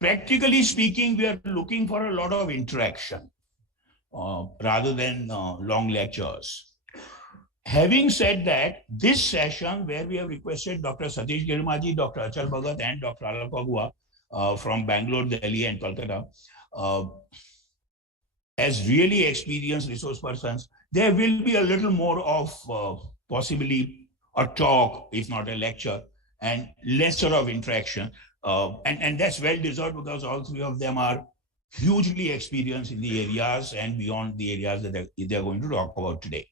Practically speaking, we are looking for a lot of interaction rather than long lectures. Having said that, this session where we have requested Dr. Satish Girmaji, Dr. Achal Bhagat, and Dr. Alok Agua from Bangalore, Delhi, and Kolkata, as really experienced resource persons, there will be a little more of possibly a talk, if not a lecture, and lesser of interaction. And that's well deserved because all three of them are hugely experienced in the areas and beyond the areas that they're going to talk about today.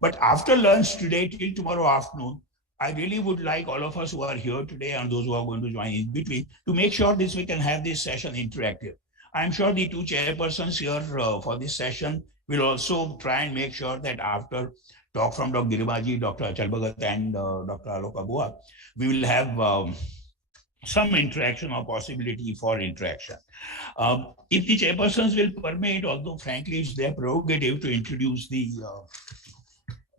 But after lunch today till tomorrow afternoon, I really would like all of us who are here today and those who are going to join in between to make sure this we can have this session interactive. I'm sure the two chairpersons here for this session will also try and make sure that after talk from Dr. Girmaji, Dr. Achal Bhagat, and Dr. Alok Agua, we will have some interaction or possibility for interaction. If the chairpersons will permit, although frankly it's their prerogative to introduce the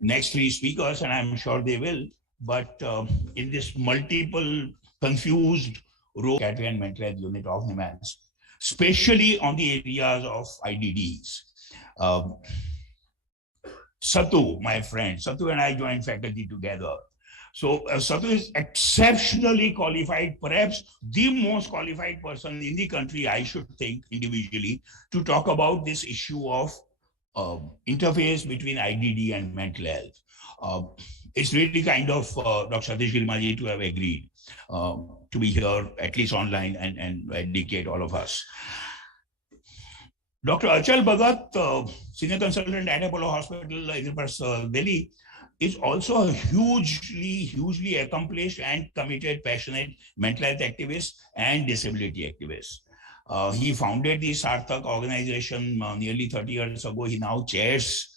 next three speakers, and I'm sure they will, but in this multiple confused role psychiatry and mental health unit of NSMH, especially on the areas of IDDs. Satu, my friend, Satu and I joined faculty together. So Satu is exceptionally qualified, perhaps the most qualified person in the country, I should think individually, to talk about this issue of interface between IDD and mental health. It's really kind of Dr. Satish Girmaji to have agreed to be here, at least online, and educate all of us. Dr. Achal Bhagat, Senior Consultant at Apollo Hospital, Delhi, is also a hugely accomplished and committed, passionate mental health activist and disability activist. He founded the Sarthak organization nearly 30 years ago. He now chairs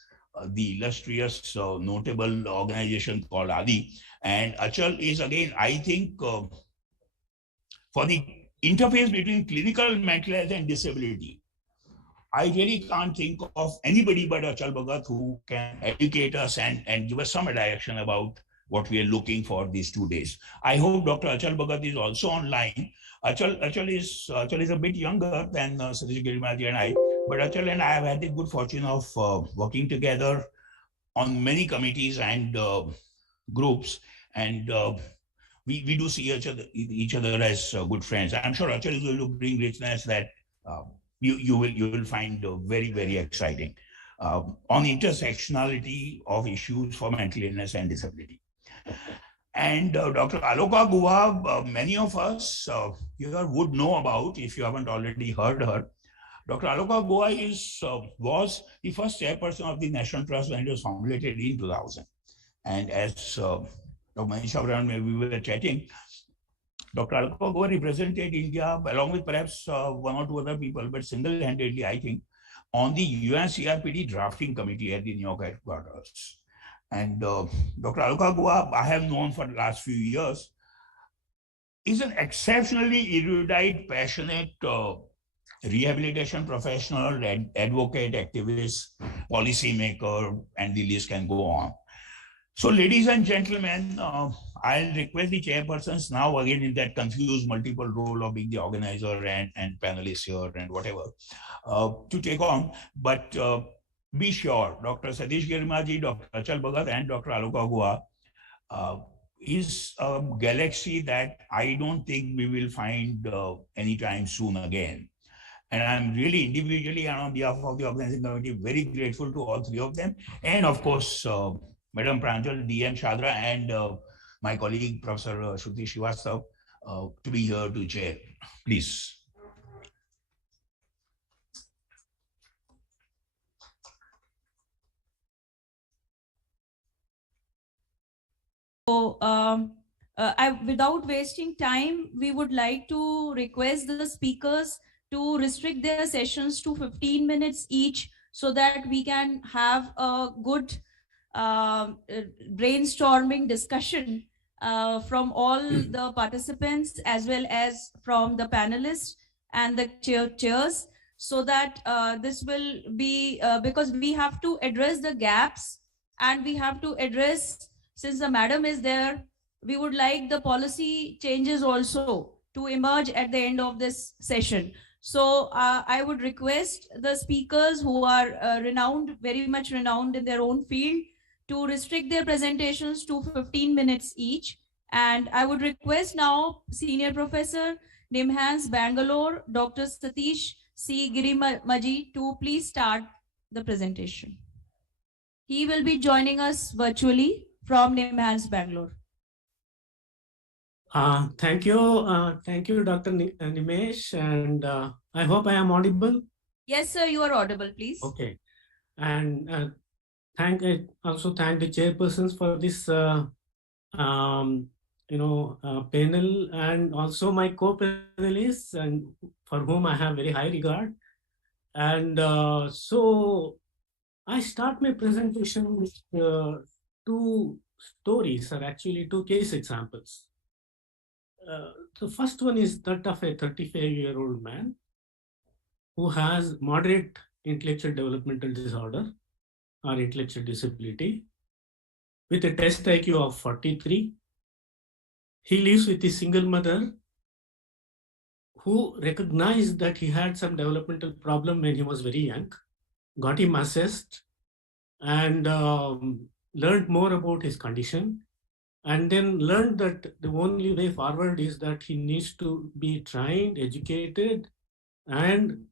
the illustrious, notable organization called ADI. And Achal is, again, I think, for the interface between clinical mental health and disability, I really can't think of anybody but Achal Bhagat who can educate us and give us some direction about what we are looking for these 2 days. I hope Dr. Achal Bhagat is also online. Achal is a bit younger than Satish Girmaji and I, but Achal and I have had the good fortune of working together on many committees and groups, and we do see each other as good friends. I'm sure Achal is going to bring richness that you will find very exciting on intersectionality of issues for mental illness and disability. And Dr. Alok Agua, many of us here would know about, if you haven't already heard her. Dr. Alok Agua was the first chairperson of the National Trust when it was formulated in 2000. And as Dr. Manish Abraham, we were chatting, Dr. Alok Agua represented India along with perhaps one or two other people, but single-handedly, I think, on the UNCRPD drafting committee at the New York headquarters. And Dr. Alok Agua, I have known for the last few years, is an exceptionally erudite, passionate rehabilitation professional, advocate, activist, policymaker, and the list can go on. So, ladies and gentlemen, I'll request the chairpersons now, again in that confused multiple role of being the organizer and panelists here and whatever, to take on. But be sure, Dr. Satish Girmaji, Dr. Achal Bhagat, and Dr. Alok Agua is a galaxy that I don't think we will find anytime soon again. And I'm really individually and on behalf of the Organizing Committee very grateful to all three of them. And of course, Madam Pranjal, D.M. Shadra, and my colleague, Professor Shruti Srivastav, to be here to chair. Please. So, without wasting time, we would like to request the speakers to restrict their sessions to 15 minutes each so that we can have a good brainstorming discussion from all the participants as well as from the panelists and the chairs, so that this will be, because we have to address the gaps and we have to address, since the madam is there, we would like the policy changes also to emerge at the end of this session. So I would request the speakers who are renowned, very much renowned in their own field, to restrict their presentations to 15 minutes each. And I would request now Senior Professor NIMHANS Bangalore, Dr. Satish C. Girimaji, to please start the presentation. He will be joining us virtually from NIMHANS Bangalore. Thank you, Dr. Nimesh, and I hope I am audible. Yes, sir, you are audible, please. Okay, and also thank the chairpersons for this panel, and also my co-panelists, and for whom I have very high regard. And so I start my presentation with two stories, or actually two case examples. The first one is that of a 35-year-old man who has moderate intellectual developmental disorder or intellectual disability with a test IQ of 43. He lives with his single mother who recognized that he had some developmental problem when he was very young, got him assessed, and learned more about his condition, and then learned that the only way forward is that he needs to be trained, educated, and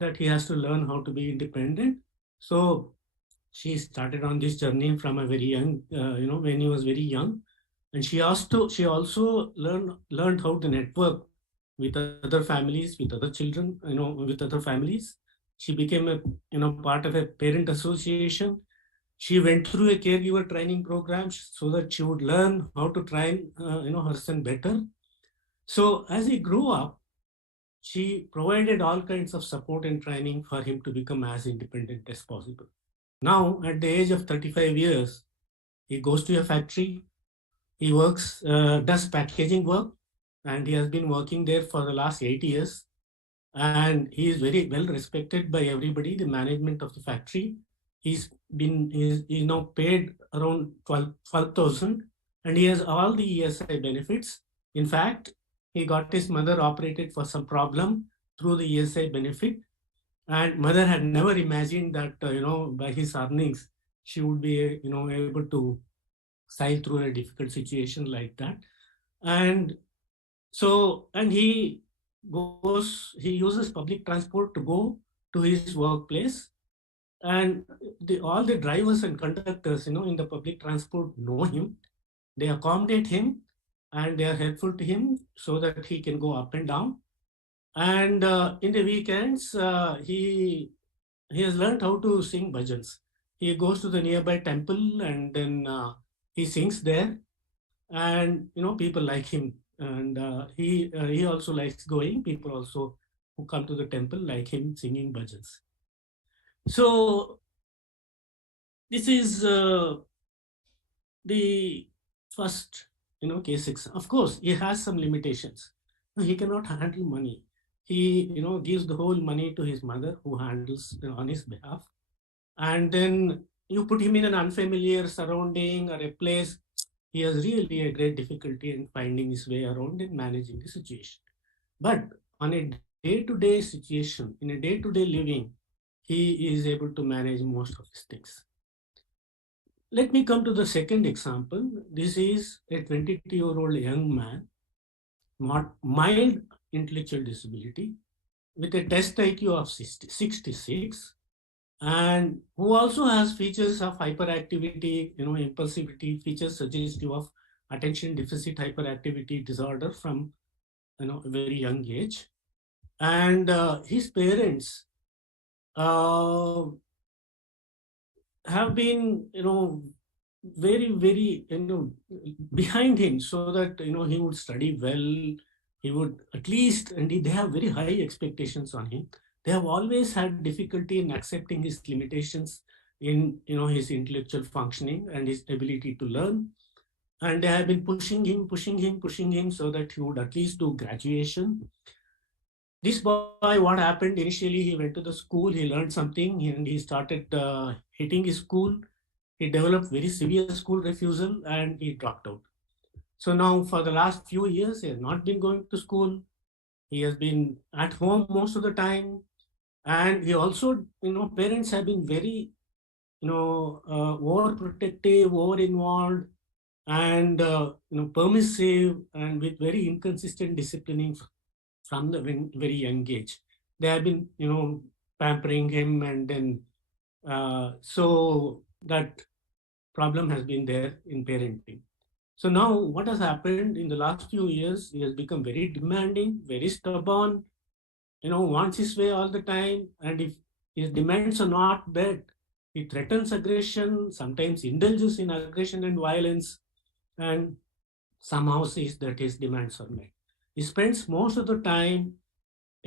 that he has to learn how to be independent. So she started on this journey from a very young, when he was very young. And she also learned how to network with other families, with other children, with other families. She became a part of a parent association. She went through a caregiver training program so that she would learn how to train, her son better. So as he grew up, she provided all kinds of support and training for him to become as independent as possible. Now, at the age of 35 years, he goes to a factory. He works, does packaging work, and he has been working there for the last 8 years. And he is very well respected by everybody, the management of the factory. He's now paid around 12,000, and he has all the ESI benefits. In fact, he got his mother operated for some problem through the ESI benefit, and mother had never imagined that by his earnings she would be able to sail through a difficult situation like that. And so, and he uses public transport to go to his workplace, and all the drivers and conductors in the public transport know him. They accommodate him and they are helpful to him so that he can go up and down. And in the weekends, he has learned how to sing bhajans. He goes to the nearby temple and then he sings there, and people like him, and he also likes going. People also who come to the temple like him singing bhajans. So this is the first case. Of course, he has some limitations. He cannot handle money. He gives the whole money to his mother, who handles on his behalf. And then you put him in an unfamiliar surrounding or a place, he has really a great difficulty in finding his way around and managing the situation. But on a day-to-day situation, in a day-to-day living, he is able to manage most of his things. Let me come to the second example. This is a 22-year-old young man, mild intellectual disability, with a test IQ of 66, and who also has features of hyperactivity, impulsivity, features suggestive of attention deficit hyperactivity disorder from a very young age. And his parents have been very, very behind him, so that he would study well. He would at least, and they have very high expectations on him. They have always had difficulty in accepting his limitations in his intellectual functioning and his ability to learn. And they have been pushing him so that he would at least do graduation. This boy, what happened initially, he went to the school, he learned something, and he started hitting his school. He developed very severe school refusal and he dropped out. So now for the last few years, he has not been going to school. He has been at home most of the time. And he also, parents have been very, overprotective, over-involved, and, permissive, and with very inconsistent disciplining from the very young age. They have been, pampering him, and then, so that problem has been there in parenting. So now what has happened in the last few years, he has become very demanding, very stubborn, wants his way all the time. And if his demands are not met, he threatens aggression, sometimes indulges in aggression and violence, and somehow sees that his demands are met. He spends most of the time,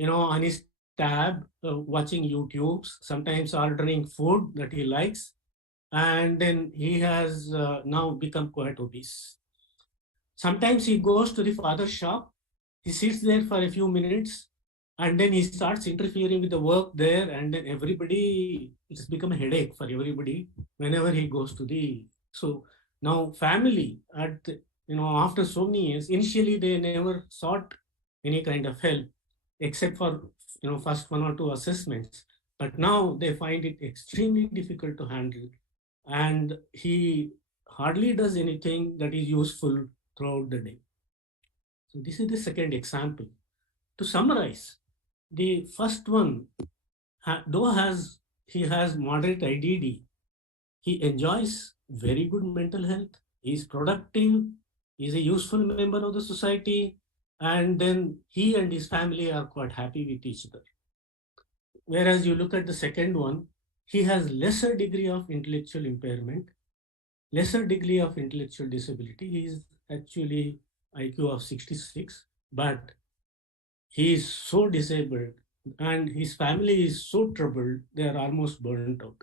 on his tab, watching YouTubes, sometimes ordering food that he likes, and then he has now become quite obese. Sometimes he goes to the father's shop, he sits there for a few minutes, and then he starts interfering with the work there, and then it's become a headache for everybody whenever he goes to the. So now family, after so many years, initially they never sought any kind of help except for, first one or two assessments. But now they find it extremely difficult to handle. And he hardly does anything that is useful throughout the day. So this is the second example. To summarize, the first one, though he has moderate IDD, he enjoys very good mental health, he is productive, he is a useful member of the society, and then he and his family are quite happy with each other. Whereas you look at the second one, he has lesser degree of intellectual impairment, lesser degree of intellectual disability. He is actually IQ of 66, but he is so disabled and his family is so troubled, they are almost burnt out.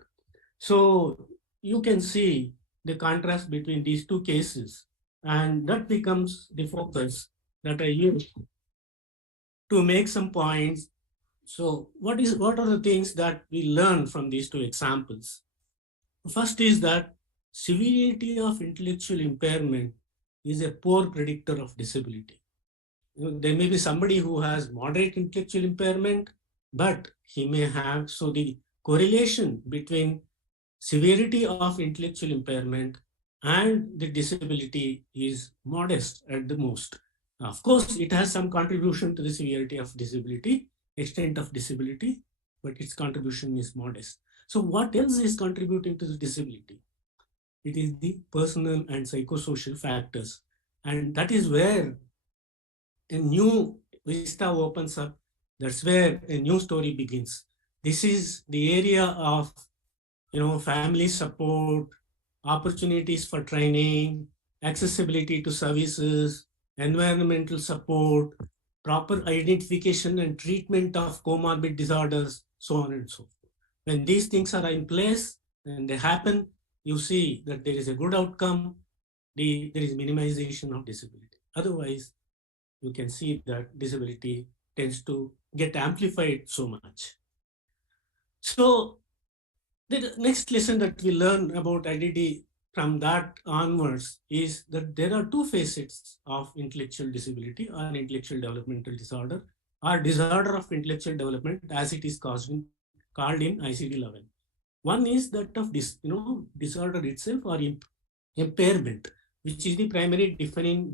So you can see the contrast between these two cases, and that becomes the focus that I use to make some points. So what are the things that we learn from these two examples? First is that severity of intellectual impairment is a poor predictor of disability. There may be somebody who has moderate intellectual impairment, but he may have, so the correlation between severity of intellectual impairment and the disability is modest at the most. Of course, it has some contribution to the severity of disability, extent of disability, but its contribution is modest. So what else is contributing to the disability? It is the personal and psychosocial factors. And that is where a new vista opens up. That's where a new story begins. This is the area of, family support, opportunities for training, accessibility to services, environmental support, proper identification and treatment of comorbid disorders, so on and so forth. When these things are in place and they happen, you see that there is a good outcome, there is minimization of disability. Otherwise, you can see that disability tends to get amplified so much. So the next lesson that we learn about IDD from that onwards is that there are two facets of intellectual disability or intellectual developmental disorder or disorder of intellectual development as it is called in ICD-11. One is that of disorder itself or impairment, which is the primary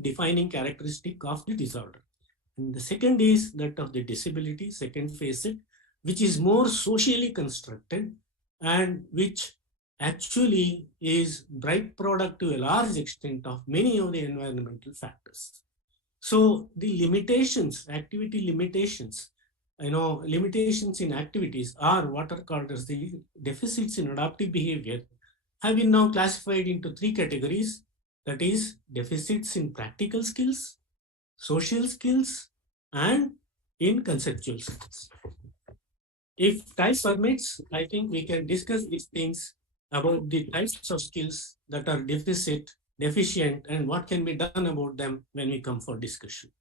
defining characteristic of the disorder. And the second is that of the disability, second facet, which is more socially constructed and which actually is byproduct to a large extent of many of the environmental factors. So the limitations, activity limitations, limitations in activities are what are called as the deficits in adaptive behavior have been now classified into three categories. That is deficits in practical skills, social skills, and in conceptual skills. If time permits, I think we can discuss these things about the types of skills that are deficient, and what can be done about them when we come for discussion.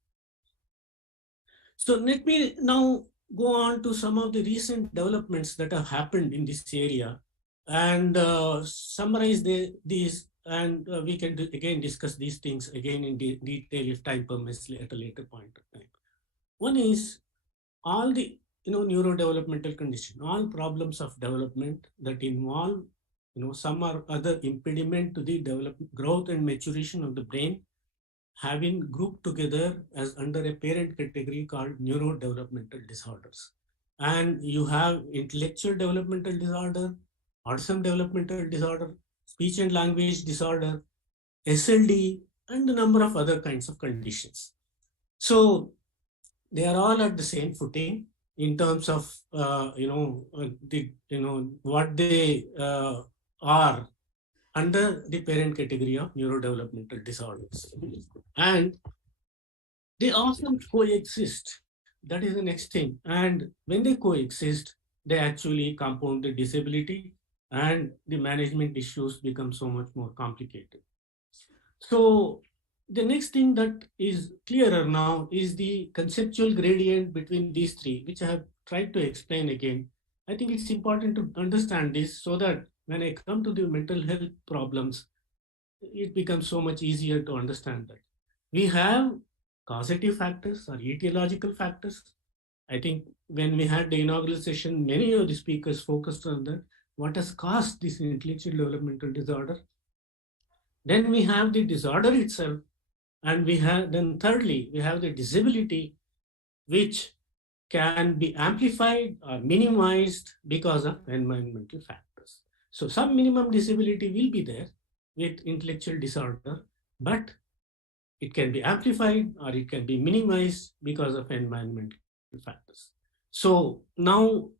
So let me now go on to some of the recent developments that have happened in this area and summarize these and we can again discuss these things again in detail if time permits at a later point of time. One is all the neurodevelopmental condition, all problems of development that involve some or other impediment to the growth and maturation of the brain have been grouped together as under a parent category called neurodevelopmental disorders. And you have intellectual developmental disorder, autism developmental disorder, speech and language disorder, SLD, and a number of other kinds of conditions. So they are all at the same footing in terms of what they are under the parent category of neurodevelopmental disorders, and they often coexist. That is the next thing. And when they coexist, they actually compound the disability, and the management issues become so much more complicated. So the next thing that is clearer now is the conceptual gradient between these three, which I have tried to explain again. I think it's important to understand this so that when I come to the mental health problems, it becomes so much easier to understand that. We have causative factors or etiological factors. I think when we had the inaugural session, many of the speakers focused on that. What has caused this intellectual developmental disorder? Then we have the disorder itself, and we have then thirdly, we have the disability, which can be amplified or minimized because of environmental factors. So some minimum disability will be there with intellectual disorder, but it can be amplified or it can be minimized because of environmental factors. So now,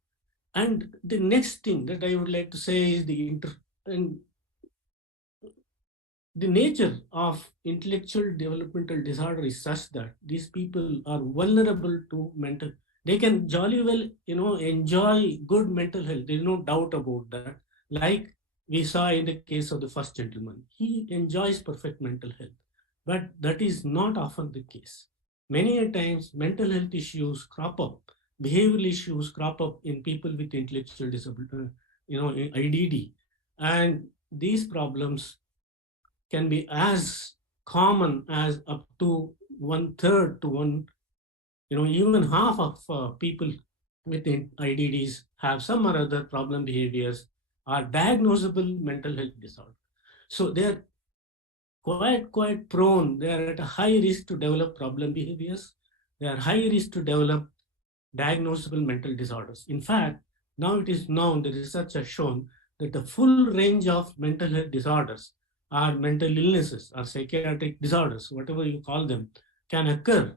and the next thing that I would like to say is the nature of intellectual developmental disorder is such that these people are vulnerable to mental. They can jolly well, enjoy good mental health. There's no doubt about that. Like we saw in the case of the first gentleman, he enjoys perfect mental health, but that is not often the case. Many a times, mental health issues crop up, behavioral issues crop up in people with intellectual disability, IDD, and these problems can be as common as up to 1/3 to even half of people with IDDs have some or other problem behaviors or diagnosable mental health disorder. So they're quite prone. They are at a high risk to develop problem behaviors. They are high risk to develop diagnosable mental disorders. In fact, now it is known, the research has shown that the full range of mental health disorders or mental illnesses or psychiatric disorders, whatever you call them, can occur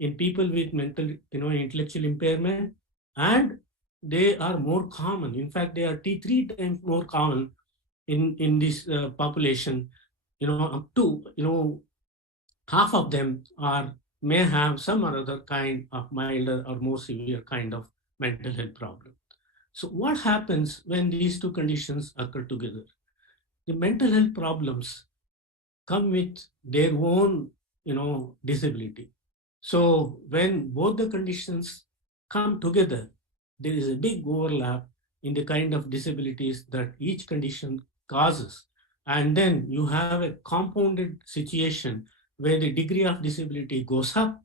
in people with mental, intellectual impairment, and they are more common. In fact, they are 3 times more common in this population. Up to half of them may have some or other kind of milder or more severe kind of mental health problem. So what happens when these two conditions occur together? The mental health problems come with their own, disability. So when both the conditions come together, there is a big overlap in the kind of disabilities that each condition causes. And then you have a compounded situation where the degree of disability goes up,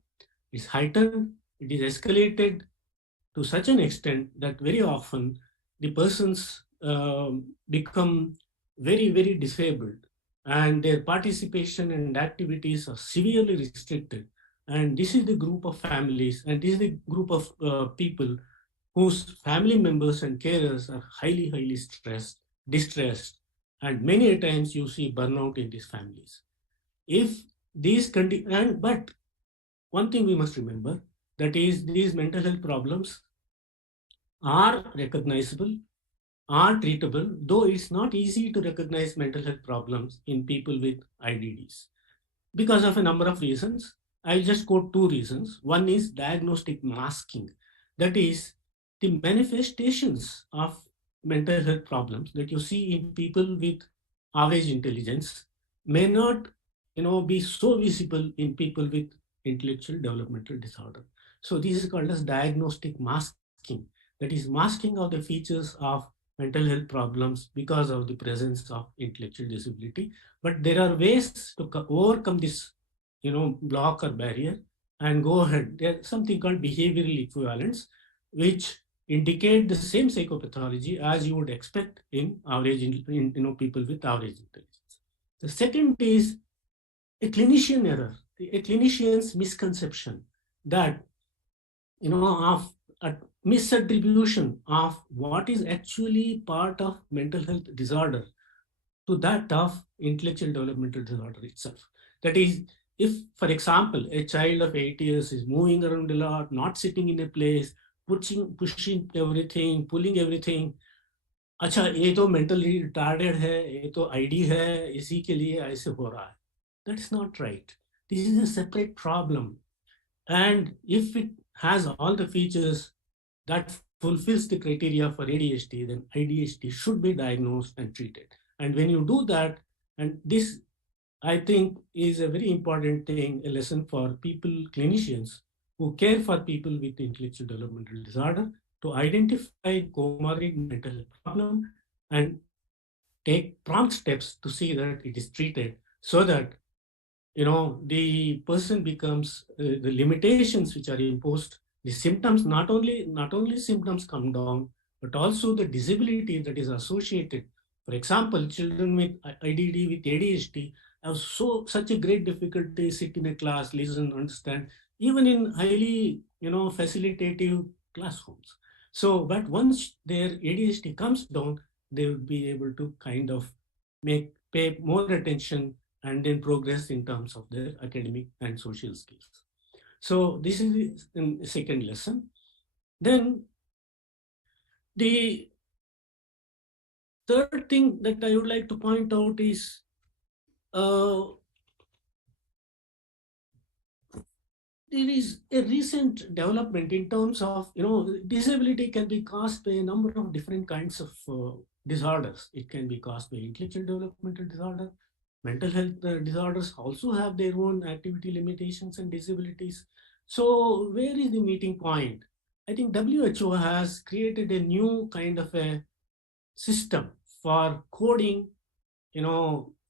is heightened, it is escalated to such an extent that very often the persons become very disabled, and their participation and activities are severely restricted. And this is the group of families, and this is the group of people whose family members and carers are highly stressed, distressed, and many a times you see burnout in these families. If these conditions, but one thing we must remember, that is these mental health problems are recognizable, are treatable, though it's not easy to recognize mental health problems in people with IDDs because of a number of reasons. I'll just quote 2 reasons. One is diagnostic masking. That is, the manifestations of mental health problems that you see in people with average intelligence may not, be so visible in people with intellectual developmental disorder. So this is called as diagnostic masking. That is masking of the features of mental health problems because of the presence of intellectual disability. But there are ways to overcome this, block or barrier and go ahead. There's something called behavioral equivalence, which indicate the same psychopathology as you would expect in average, people with average intelligence. The second is a clinician error, a clinician's misconception that, of a misattribution of what is actually part of mental health disorder to that of intellectual developmental disorder itself. That is, if, for example, a child of 8 years is moving around a lot, not sitting in a place, pushing everything, pulling everything, अच्छा ये तो mentally retarded है, ये तो ID है, इसी के लिए ऐसे हो रहा है. That's not right. This is a separate problem. And if it has all the features that fulfills the criteria for ADHD, then ADHD should be diagnosed and treated. And when you do that, and this I think is a very important thing, a lesson for people, clinicians who care for people with intellectual developmental disorder, to identify comorbid mental problem and take prompt steps to see that it is treated, so that the person becomes the limitations which are imposed, the symptoms, not only symptoms come down, but also the disability that is associated. For example, children with IDD, with ADHD, have such a great difficulty sit in a class, listen, understand, even in highly facilitative classrooms. So but once their ADHD comes down, they will be able to kind of pay more attention and then progress in terms of their academic and social skills. So this is the second lesson. Then the third thing that I would like to point out is there is a recent development in terms of, disability can be caused by a number of different kinds of disorders. It can be caused by intellectual developmental disorder. Mental health disorders also have their own activity limitations and disabilities. So where is the meeting point? I think WHO has created a new kind of a system for coding,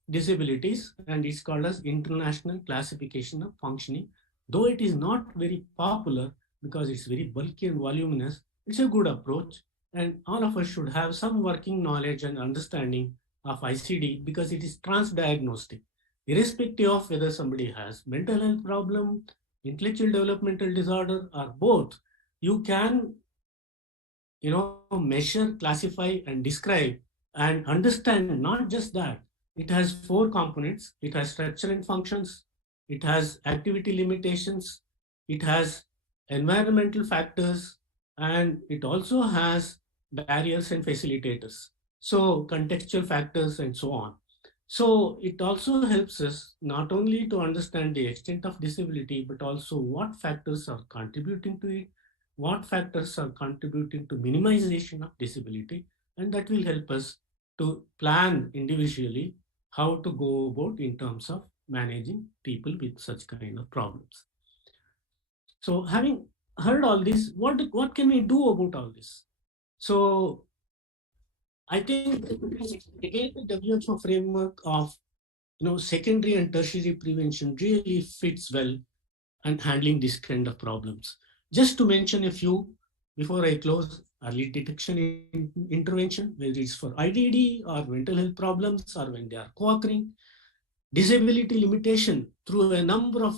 disabilities, and it's called as International Classification of Functioning. Though it is not very popular because it's very bulky and voluminous, it's a good approach, and all of us should have some working knowledge and understanding of ICD because it is transdiagnostic. Irrespective of whether somebody has mental health problem, intellectual developmental disorder, or both, you can measure, classify, and describe and understand. Not just that, it has four components. It has structure and functions, it has activity limitations, it has environmental factors, and it also has barriers and facilitators, so contextual factors and so on. So it also helps us not only to understand the extent of disability, but also what factors are contributing to it, what factors are contributing to minimization of disability, and that will help us to plan individually how to go about in terms of managing people with such kind of problems. So having heard all this, what can we do about all this? So I think again the WHO framework of secondary and tertiary prevention really fits well and handling this kind of problems. Just to mention a few before I close: early detection intervention, whether it's for IDD or mental health problems or when they are co-occurring; disability limitation through a number of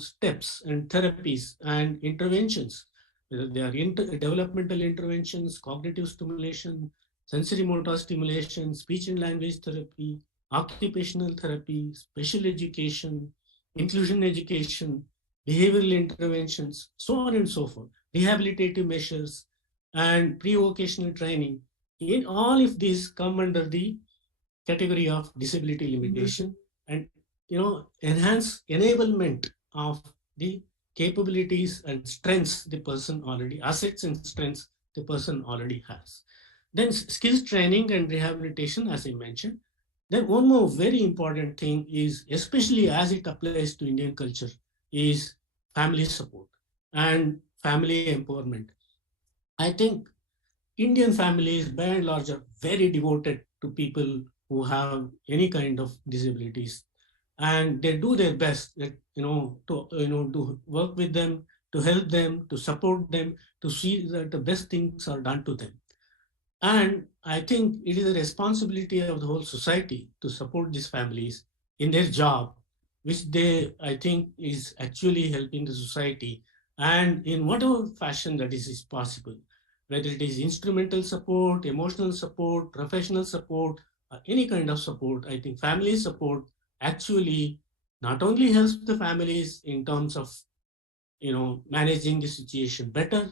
steps and therapies and interventions, whether they are developmental interventions, cognitive stimulation, sensory motor stimulation, speech and language therapy, occupational therapy, special education, inclusion education, behavioral interventions, so on and so forth, rehabilitative measures, and pre-vocational training. In all of these come under the category of disability limitation, and enhance enablement of the capabilities and strengths the person already, assets and strengths the person already has. Then skills training and rehabilitation, as I mentioned. Then one more very important thing is, especially as it applies to Indian culture, is family support and family empowerment. I think Indian families, by and large, are very devoted to people who have any kind of disabilities, and they do their best, to work with them, to help them, to support them, to see that the best things are done to them. And I think it is a responsibility of the whole society to support these families in their job, which they, I think, is actually helping the society, and in whatever fashion that is possible, whether it is instrumental support, emotional support, professional support, any kind of support. I think family support actually not only helps the families in terms of managing the situation better,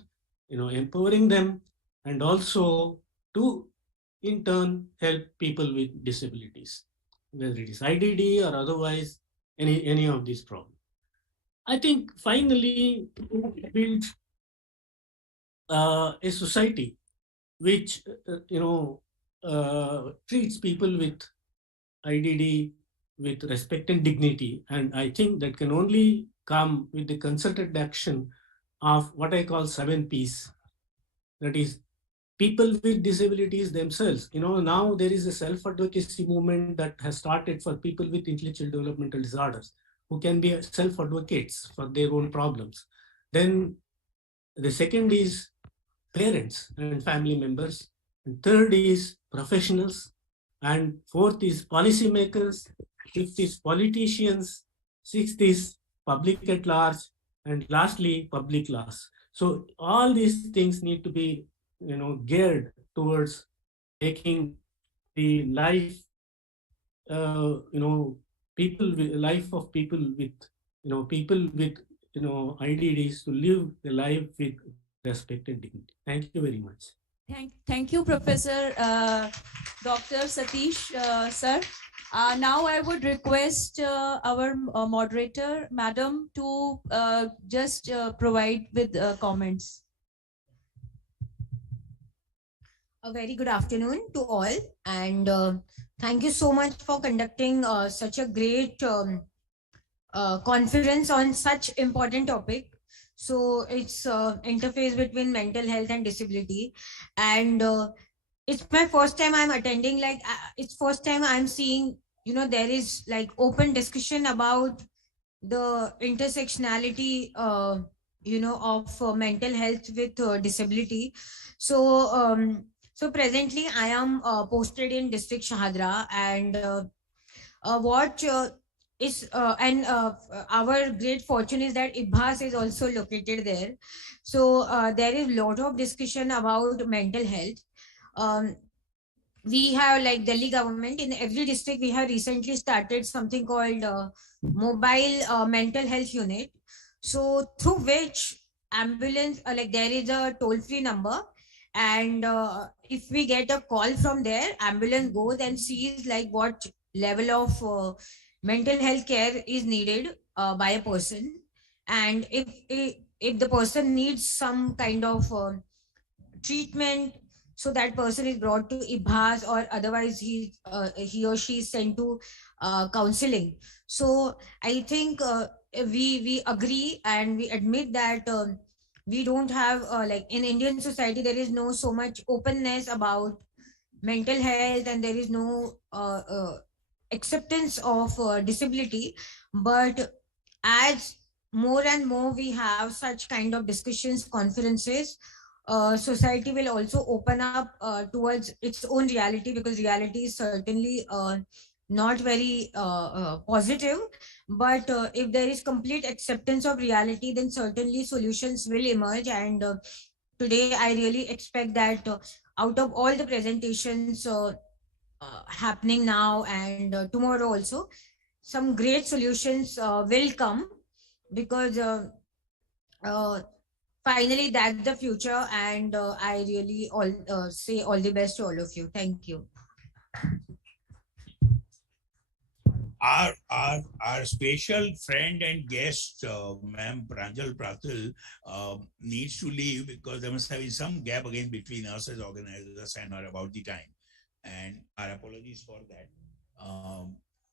empowering them, and also to in turn help people with disabilities, whether it is IDD or otherwise any of these problems. I think finally build a society which treats people with IDD with respect and dignity, and I think that can only come with the concerted action of what I call 7Ps. That is, people with disabilities themselves. Now there is a self-advocacy movement that has started for people with intellectual developmental disorders who can be self-advocates for their own problems. Then the second is parents and family members. And third is professionals. And fourth is policymakers. Fifth is politicians. Sixth is public at large. And lastly, public laws. So all these things need to be geared towards making the life, people with life of people with, IDDs to live a life with respect and dignity. Thank you very much. Thank you, Professor Dr. Satish, sir. Now I would request our moderator, Madam, to just provide with comments. A very good afternoon to all, and thank you so much for conducting such a great conference on such important topic. So it's interface between mental health and disability, and it's my first time I'm attending. Like it's first time I'm seeing there is like open discussion about the intersectionality of mental health with disability. So presently I am posted in district Shahadra, and what is and our great fortune is that IBHAS is also located there. So there is a lot of discussion about mental health. We have like Delhi government, in every district we have recently started something called mobile mental health unit. So through which ambulance, like there is a toll-free number, and if we get a call from there, ambulance goes and sees like what level of mental health care is needed by a person, and if the person needs some kind of treatment, so that person is brought to IBHAS, or otherwise he or she is sent to counseling. So I think we agree and we admit that we don't have like in Indian society there is no so much openness about mental health, and there is no acceptance of disability. But as more and more we have such kind of discussions, conferences, society will also open up towards its own reality, because reality is certainly not very positive. But if there is complete acceptance of reality, then certainly solutions will emerge. And today I really expect that out of all the presentations happening now and tomorrow also, some great solutions will come, because finally that's the future. And I really say all the best to all of you. Thank you. Our special friend and guest, Ma'am Pranjal Pratil, needs to leave because there must have been some gap again between us as organizers and her about the time. And our apologies for that.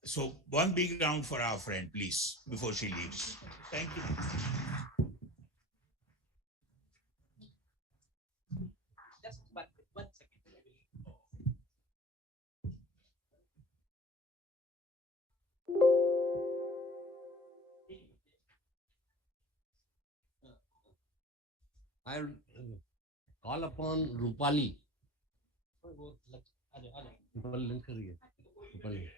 So one big round for our friend, please, before she leaves. Thank you. Just one. I call upon Rupali. Rupali.